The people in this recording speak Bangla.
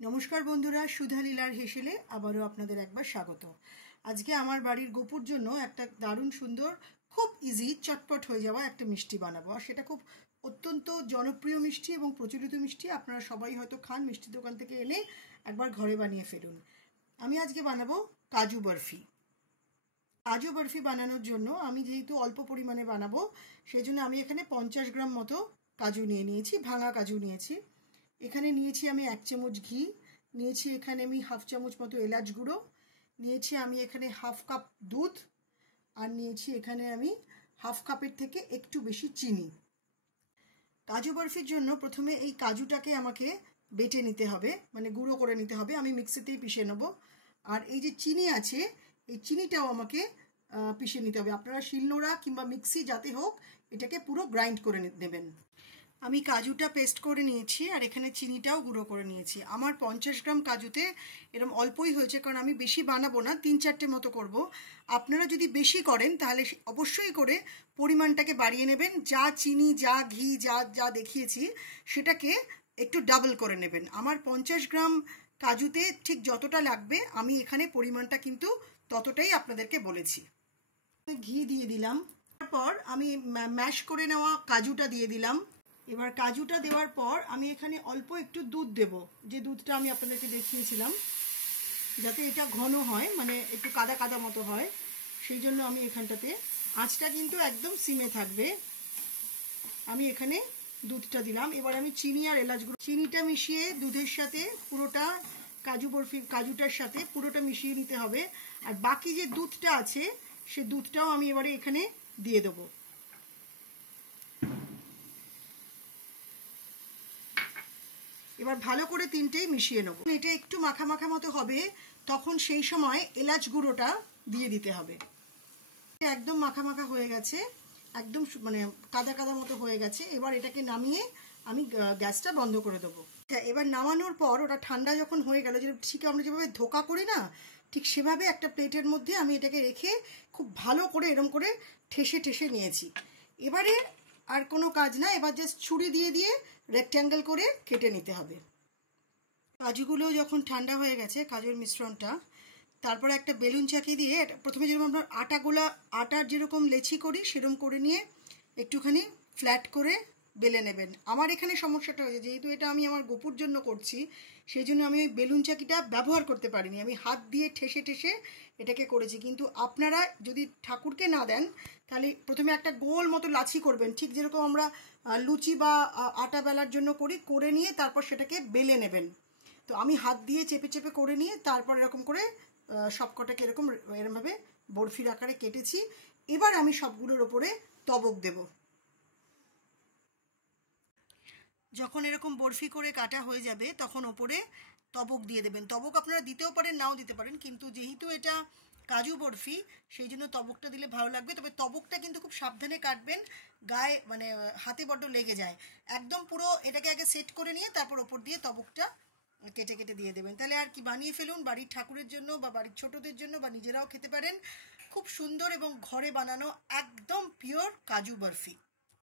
নমস্কার বন্ধুরা, সুধা লীলার হেসেলে আবারও আপনাদের একবার স্বাগত। আজকে আমার বাড়ির গোপুর জন্য একটা দারুণ সুন্দর, খুব ইজি, চটপট হয়ে যাওয়া একটা মিষ্টি বানাবো। আর সেটা খুব অত্যন্ত জনপ্রিয় মিষ্টি এবং প্রচলিত মিষ্টি। আপনারা সবাই হয়তো খান, মিষ্টি দোকান থেকে এনে একবার ঘরে বানিয়ে ফেলুন। আমি আজকে বানাবো কাজু বরফি। কাজু বরফি বানানোর জন্য আমি যেহেতু অল্প পরিমাণে বানাবো, সেই জন্য আমি এখানে 50 গ্রাম মতো কাজু নিয়েছি, ভাঙা কাজু নিয়েছি। এখানে নিয়েছি আমি 1 চামচ ঘি, নিয়েছি এখানে আমি 1/2 চামচ মতো এলাচ গুঁড়ো, নিয়েছি আমি এখানে 1/2 কাপ দুধ, আর নিয়েছি এখানে আমি 1/2 কাপের থেকে একটু বেশি চিনি। কাজু বরফির জন্য প্রথমে এই কাজুটাকে আমাকে বেটে নিতে হবে, মানে গুঁড়ো করে নিতে হবে। আমি মিক্সিতেই পিষে নেব। আর এই যে চিনি আছে, এই চিনিটাও আমাকে পিষে নিতে হবে। আপনারা শিলনোড়া কিংবা মিক্সি যাতে হোক, এটাকে পুরো গ্রাইন্ড করে নেবেন। আমি কাজুটা পেস্ট করে নিয়েছি আর এখানে চিনিটাও গুঁড়ো করে নিয়েছি। আমার 50 গ্রাম কাজুতে এরকম অল্পই হয়েছে, কারণ আমি বেশি বানাবো না, 3-4টে মতো করব। আপনারা যদি বেশি করেন তাহলে অবশ্যই করে পরিমাণটাকে বাড়িয়ে নেবেন। যা চিনি, যা ঘি, যা যা দেখিয়েছি সেটাকে একটু ডাবল করে নেবেন। আমার 50 গ্রাম কাজুতে ঠিক যতটা লাগবে আমি এখানে পরিমাণটা কিন্তু ততটাই আপনাদেরকে বলেছি। ঘি দিয়ে দিলাম, তারপর আমি ম্যাশ করে নেওয়া কাজুটা দিয়ে দিলাম। এবার কাজুটা দেওয়ার পর আমি এখানে অল্প একটু দুধ দেব, যে দুধটা আমি আপনাদেরকে দেখিয়েছিলাম, যাতে এটা ঘন হয়, মানে একটু কাদা কাদা মতো হয়। সেই জন্য আমি এখানটাতে, আঁচটা কিন্তু একদম সিমে থাকবে। আমি এখানে দুধটা দিলাম। এবার আমি চিনি আর এলাচ গুঁড়ো, চিনিটা মিশিয়ে দুধের সাথে পুরোটা, কাজুটার সাথে পুরোটা মিশিয়ে নিতে হবে। আর বাকি যে দুধটা আছে সে দুধটাও আমি এবারে এখানে দিয়ে দেবো। এবার ভালো করে তিনটেই মিশিয়ে নেব। এটা একটু মাখা মাখা মতো হবে, তখন সেই সময় এলাচ গুঁড়োটা দিয়ে দিতে হবে। একদম মাখা মাখা হয়ে গেছে, একদম মানে কাদা কাদা মতো হয়ে গেছে। এবার এটাকে নামিয়ে আমি গ্যাসটা বন্ধ করে দেবো। এবার নামানোর পর ওটা ঠান্ডা যখন হয়ে গেল, যে ঠিক আমরা যেভাবে ধোকা করি না, ঠিক সেভাবে একটা প্লেটের মধ্যে আমি এটাকে রেখে খুব ভালো করে এরম করে ঠেসে ঠেসে নিয়েছি। এবারে আর কোনো কাজ না, এবার জাস্ট ছুরি দিয়ে দিয়ে রেক্ট্যাঙ্গেল করে কেটে নিতে হবে। কাজুগুলো যখন ঠান্ডা হয়ে গেছে, কাজুর মিশ্রণটা, তারপরে একটা বেলুন চাকি দিয়ে প্রথমে যেরকম আমরা আটার যেরকম লেচি করি সেরকম করে নিয়ে একটুখানি ফ্ল্যাট করে বেলে নেবেন। আমার এখানে সমস্যাটা হয়েছে, যেহেতু এটা আমি আমার গোপুর জন্য করছি, সেই জন্য আমি ওই বেলুন চাকিটা ব্যবহার করতে পারিনি। আমি হাত দিয়ে ঠেসে ঠেসে এটাকে করেছি। কিন্তু আপনারা যদি ঠাকুরকে না দেন, তাহলে প্রথমে একটা গোল মতো লাচি করবেন, ঠিক যেরকম আমরা লুচি বা আটা বেলার জন্য করি, করে নিয়ে তারপর সেটাকে বেলে নেবেন। তো আমি হাত দিয়ে চেপে চেপে করে নিয়ে তারপর এরকম করে সবকটাকে এরমভাবে বরফির আকারে কেটেছি। এবার আমি সবগুলোর ওপরে তবক দেব। যখন এরকম বরফি করে কাটা হয়ে যাবে তখন ওপরে তবক দিয়ে দেবেন। তবক আপনারা দিতেও পারেন, নাও দিতে পারেন, কিন্তু যেহেতু এটা কাজু বরফি সেই জন্য তবকটা দিলে ভালো লাগবে। তবে তবকটা কিন্তু খুব সাবধানে কাটবেন, গায়ে মানে হাতে বড্ড লেগে যায়। একদম পুরো এটাকে আগে সেট করে নিয়ে তারপর ওপর দিয়ে তবকটা কেটে কেটে দিয়ে দেবেন। তাহলে আর কি, বানিয়ে ফেলুন বাড়ির ঠাকুরের জন্য বা বাড়ির ছোটদের জন্য, বা নিজেরাও খেতে পারেন। খুব সুন্দর এবং ঘরে বানানো একদম পিওর কাজু বরফি।